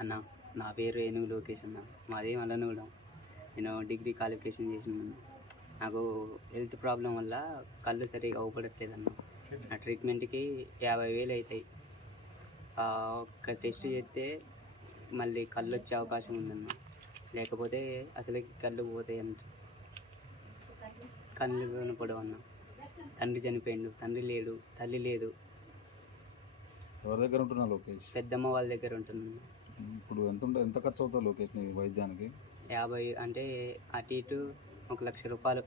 అన్న, నా పేరు ఏనుగు లోకేష్ అన్న. మాది మల్లనగూడెం. నేను డిగ్రీ క్వాలిఫికేషన్ చేసినాను. నాకు హెల్త్ ప్రాబ్లం వల్ల కళ్ళు సరిగా అవుపడట్లేదన్న. నా ట్రీట్మెంట్కి 50,000 అవుతాయి. ఒక్క టెస్ట్ చేస్తే మళ్ళీ కళ్ళు వచ్చే అవకాశం ఉందన్న. లేకపోతే అసలు కళ్ళు పోతాయి అంట. కళ్ళు కనపడవు అన్న. తండ్రి చనిపోయిండు, తండ్రి లేడు, తల్లి లేదు. ఎవరి దగ్గర ఉంటున్నా లోకేష్? పెద్దమ్మ వాళ్ళ దగ్గర ఉంటున్నాను. ఇప్పుడు ఎంత ఖర్చు అవుతుంది లోకేష్ నీ వైద్యానికి? 50 అంటే అటు ఇటు 1,00,000 రూపాయలు.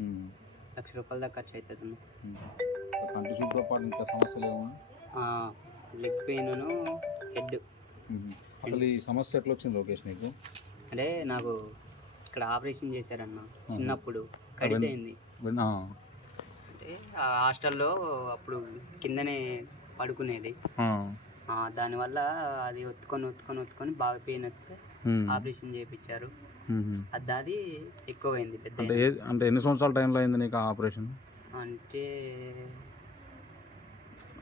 1,00,000 రూపాయల దాకా ఖర్చు అవుతుంది. కంటి చూపుతో పాటు ఇంకా సమస్యలు ఏమో? Leg pain, head. అసలు ఈ సమస్య ఎట్లా వచ్చింది లోకేష్ నీకు? అంటే నాకు ఇక్కడ ఆపరేషన్ చేశారన్న చిన్నప్పుడు. కడిపోయింది. అంటే హాస్టల్లో అప్పుడు కిందనే పడుకునేది. దానివల్ల అది ఒత్తుకొని బాగా పెయిన్ వస్తే ఆపరేషన్ చేయించారు. అది ఎక్కువైంది, పెద్ద. అంటే ఎన్ని సంవత్సరాల టైంలో అయింది నీకు ఆపరేషన్? అంటే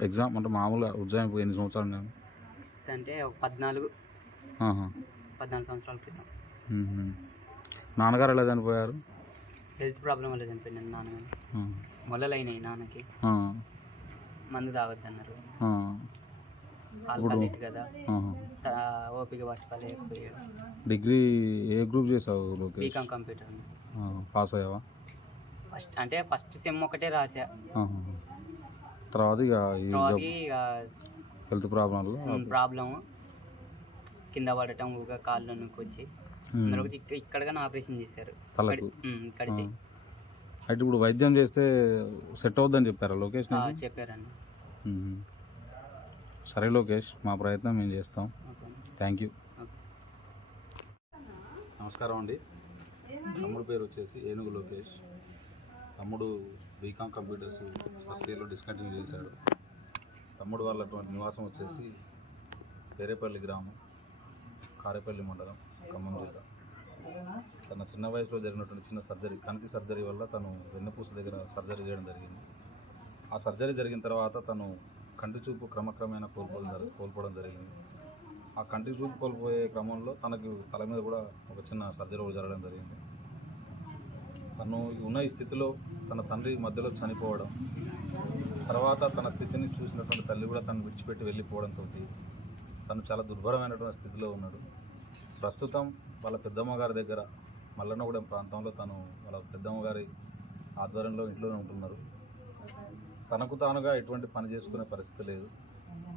ఎగ్జామ్ అంటే మామూలుగా ఉజ్జాయింపు ఎన్ని సంవత్సరాలు? అంటే ఒక 14 సంవత్సరాల క్రితం. నాన్నగారు ఎలా చనిపోయారు? హెల్త్ ప్రాబ్లం వల్ల చనిపోయింది నాన్నగారు. మొలలు అయినాయి నాన్నకి. మందు తాగొద్దన్నారు. ఆల్కహాలిక్ కదా, ఓపిక పట్టుకోలేకపోయాడు. డిగ్రీ ఏ గ్రూప్ చేసావు? BCom computer. పాస్ అయ్యావా? ఫస్ట్ సెమ్ ఒకటే రాసా. తర్వాత ఇక హెల్త్ ప్రాబ్లం కింద పడటం, ఊగా కాళ్ళు నొక్కొచ్చి ఇక్కడ ఆపరేషన్ చేశారు. కడితే అయితే ఇప్పుడు వైద్యం చేస్తే సెట్ అవుద్దని చెప్పారా లోకేష్? చెప్పారండి. సరే లోకేష్, మా ప్రయత్నం మేము చేస్తాం. Thank you. నమస్కారం అండి. తమ్ముడు పేరు వచ్చేసి ఏనుగు లోకేష్. తమ్ముడు బీకామ్ కంప్యూటర్స్ ఫస్ట్ ఇయర్లో డిస్కంటిన్యూ చేశాడు. తమ్ముడు వాళ్ళటువంటి నివాసం వచ్చేసి పేరేపల్లి గ్రామం, కారేపల్లి మండలం, ఖమ్మం జిల్లా. తన చిన్న వయసులో జరిగినటువంటి చిన్న సర్జరీ, కంటి సర్జరీ వల్ల తను వెన్నపూస దగ్గర సర్జరీ చేయడం జరిగింది. ఆ సర్జరీ జరిగిన తర్వాత తను కంటి చూపు క్రమక్రమేణా కోల్పోవడం జరిగింది. ఆ కంటి చూపు కోల్పోయే క్రమంలో తనకు తల మీద కూడా ఒక చిన్న సర్జరీ కూడా జరగడం జరిగింది. తను ఉన్న ఈ స్థితిలో తన తండ్రి మధ్యలో చనిపోవడం, తర్వాత తన స్థితిని చూసినటువంటి తల్లి కూడా తను విడిచిపెట్టి వెళ్ళిపోవడంతో తను చాలా దుర్భరమైనటువంటి స్థితిలో ఉన్నాడు. ప్రస్తుతం వాళ్ళ పెద్దమ్మ గారి దగ్గర మల్లనగూడెం ప్రాంతంలో తను వాళ్ళ పెద్దమ్మ గారి ఆధ్వర్యంలో ఇంట్లోనే ఉంటున్నారు. తనకు తానుగా ఎటువంటి పని చేసుకునే పరిస్థితి లేదు.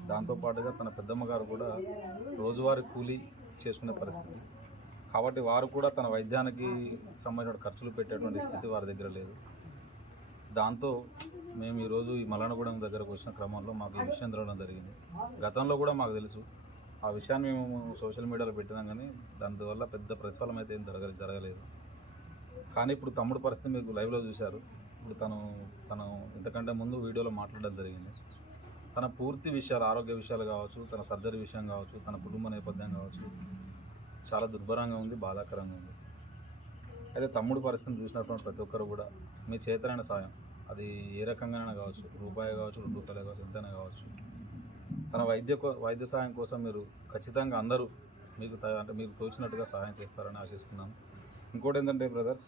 దాంతోపాటుగా తన పెద్దమ్మ గారు కూడా రోజువారీ కూలీ చేసుకునే పరిస్థితి. కాబట్టి వారు కూడా తన వైద్యానికి సంబంధించిన ఖర్చులు పెట్టేటువంటి స్థితి వారి దగ్గర లేదు. దాంతో మేము ఈరోజు ఈ మల్లనగూడెం దగ్గరకు వచ్చిన క్రమంలో మాకు ఈ విషయం తెలవడం జరిగింది. గతంలో కూడా మాకు తెలుసు. ఆ విషయాన్ని మేము సోషల్ మీడియాలో పెట్టినాం, కానీ దానివల్ల పెద్ద ప్రతిఫలం అయితే ఏం జరగలేదు. కానీ ఇప్పుడు తమ్ముడు పరిస్థితి మీకు లైవ్లో చూశారు. ఇప్పుడు తను ఇంతకంటే ముందు వీడియోలో మాట్లాడడం జరిగింది. తన పూర్తి విషయాలు, ఆరోగ్య విషయాలు కావచ్చు, తన సర్జరీ విషయం కావచ్చు, తన కుటుంబ నేపథ్యం కావచ్చు, చాలా దుర్భరంగా ఉంది, బాధాకరంగా ఉంది. అయితే తమ్ముడు పరిస్థితిని చూసినటువంటి ప్రతి ఒక్కరు కూడా మీ చేతనైన సాయం, అది ఏ రకంగానైనా కావచ్చు, రూపాయి కావచ్చు, 2 రూపాయలు కావచ్చు, ఎంతైనా కావచ్చు, తన వైద్య సహాయం కోసం మీరు ఖచ్చితంగా అందరూ మీకు తోచినట్టుగా సహాయం చేస్తారని ఆశిస్తున్నాను. ఇంకోటి ఏంటంటే బ్రదర్స్,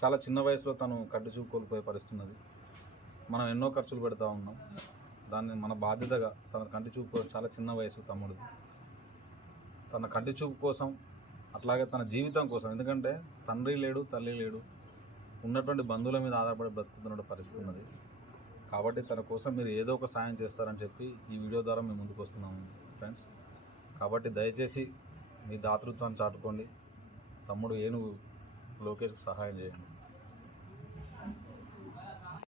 చాలా చిన్న వయసులో తను కంటి చూపు కోల్పోయే పరిస్థితి ఉన్నది. మనం ఎన్నో ఖర్చులు పెడతా ఉన్నాం. దాన్ని మన బాధ్యతగా తన కంటి చూపు చాలా చిన్న వయసు తమ్ముడిది. తన కంటి చూపు కోసం, అట్లాగే తన జీవితం కోసం, ఎందుకంటే తండ్రి లేడు, తల్లి లేడు, ఉన్నటువంటి బంధువుల మీద ఆధారపడి బ్రతుకుతున్న పరిస్థితి ఉన్నది. కాబట్టి తన కోసం మీరు ఏదో ఒక సాయం చేస్తారని చెప్పి ఈ వీడియో ద్వారా మేము ముందుకు వస్తున్నాము ఫ్రెండ్స్. కాబట్టి దయచేసి మీ దాతృత్వాన్ని చాటుకోండి. తమ్ముడు ఏనుగు లోకేష్కి సహాయం చేయండి.